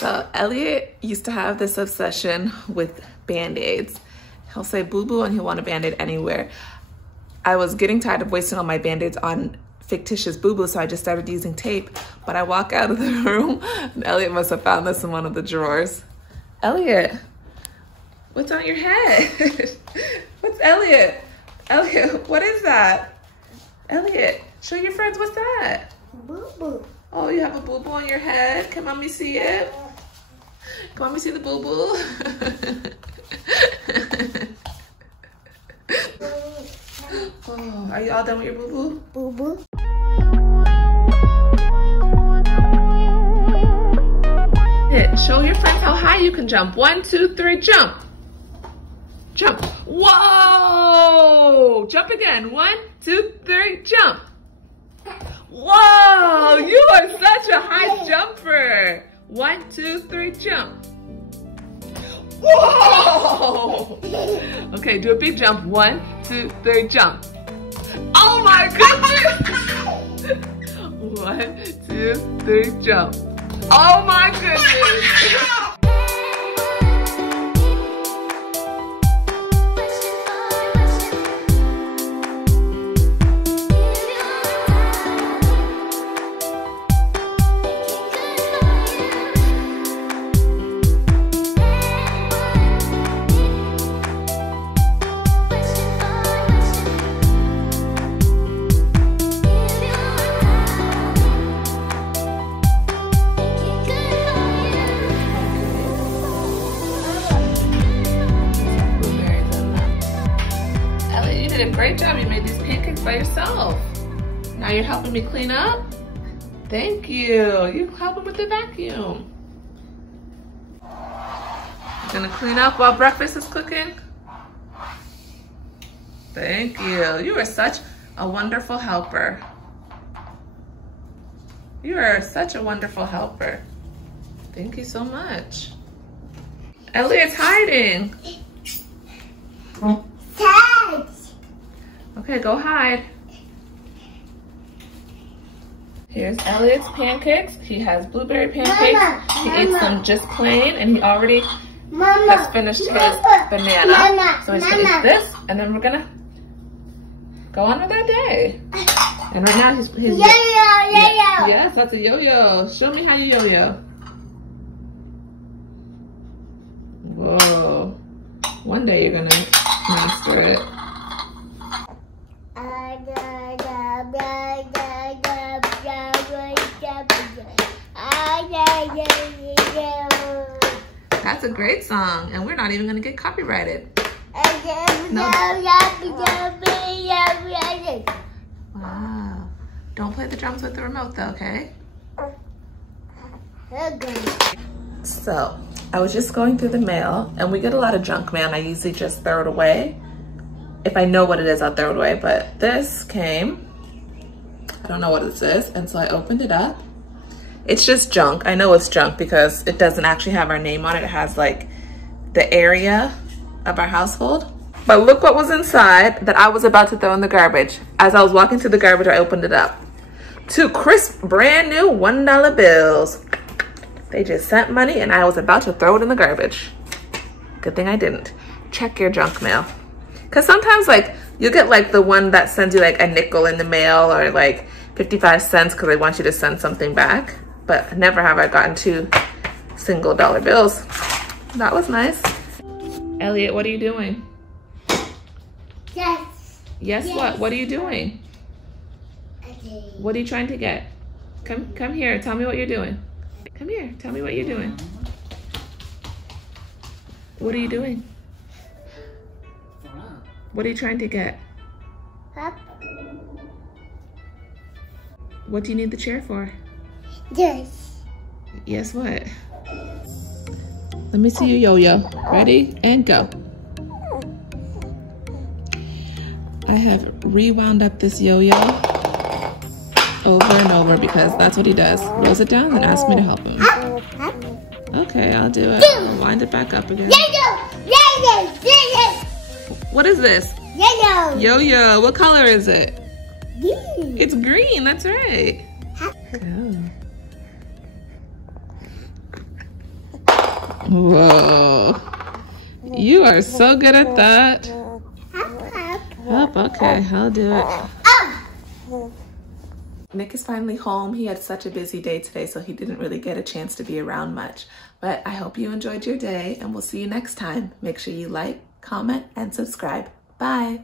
So Elliott used to have this obsession with Band-Aids. He'll say boo-boo and he'll want a Band-Aid anywhere. I was getting tired of wasting all my Band-Aids on fictitious boo-boo, so I just started using tape. But I walk out of the room and Elliott must have found this in one of the drawers. Elliott, what's on your head? What's Elliott? Elliott, what is that? Elliott, show your friends, what's that? Boo-boo. Oh, you have a boo-boo on your head? Can mommy see it? Can mommy see the boo-boo? Oh, are you all done with your boo-boo? Boo-boo. Show your friends how high you can jump. 1, 2, 3, jump. Jump. Whoa! Jump again. 1, 2, 3, jump. Whoa! You are such a high jumper. 1, 2, 3, jump. Whoa! Okay, do a big jump. 1, 2, 3, jump. Oh my goodness! 1, 2, 3, jump. Oh my goodness! You did a great job. You made these pancakes by yourself. Now you're helping me clean up? Thank you. You helping with the vacuum. You're gonna clean up while breakfast is cooking? Thank you. You are such a wonderful helper. You are such a wonderful helper. Thank you so much. Elliott's hiding. Okay, go hide. Here's Elliott's pancakes. He has blueberry pancakes. He ate them just plain, and he already has finished his banana. So he's gonna eat this, and then we're gonna go on with our day. And right now he's yo-yo. Yes, that's a yo-yo. Show me how you yo-yo. Whoa. One day you're gonna master it. That's a great song, and we're not even gonna get copyrighted. No. Wow. Don't play the drums with the remote though, okay? So, I was just going through the mail, and we get a lot of junk mail, and I usually just throw it away. If I know what it is, I'll throw it away, but this came. I don't know what this is, and so I opened it up. It's just junk. I know it's junk because it doesn't actually have our name on it. It has like the area of our household. But look what was inside that I was about to throw in the garbage. As I was walking to the garbage, I opened it up. 2 crisp, brand new $1 bills. They just sent money and I was about to throw it in the garbage. Good thing I didn't. Check your junk mail. Because sometimes like you get like the one that sends you like a nickel in the mail or like 55 cents because they want you to send something back. But never have I gotten 2 single dollar bills. That was nice. Elliott, what are you doing? Yes. Yes, what? What are you doing? Okay. What are you trying to get? Come here, tell me what you're doing. Come here, tell me what you're doing. What are you doing? What are you trying to get? Up. What do you need the chair for? Yes. Yes, what? Let me see you yo-yo. Ready? And go. I have rewound up this yo-yo over and over because that's what he does. Rolls it down and asks me to help him. Okay, I'll do it. I'll wind it back up again. What is this? Yo-yo. Yo-yo. What color is it? Green. It's green. That's right. Go. Whoa. You are so good at that. Up. Oh, okay, I'll do it. Nick is finally home. He had such a busy day today, so he didn't really get a chance to be around much. But I hope you enjoyed your day, and we'll see you next time. Make sure you like, comment, and subscribe. Bye.